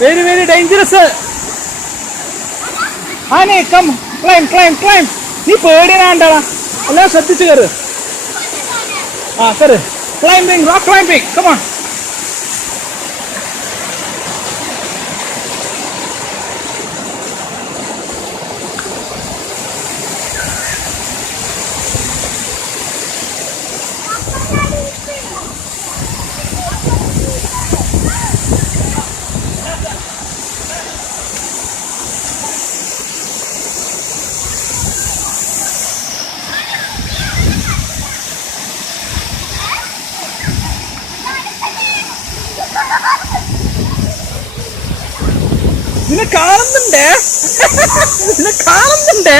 Very, very dangerous. Honey, come, climb. You put it under. Let's set this here. Climbing, rock climbing. Come on. നിന്നെ കാണുന്നുണ്ടേ.